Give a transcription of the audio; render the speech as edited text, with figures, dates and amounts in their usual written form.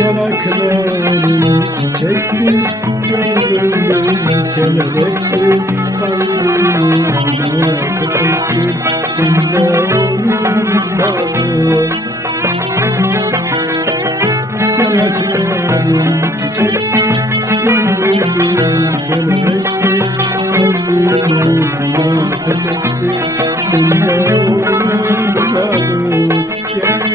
Yanakların çiçektir, gönlümde kelebektir, kalbimde köpektir, sen de onun bağı ol.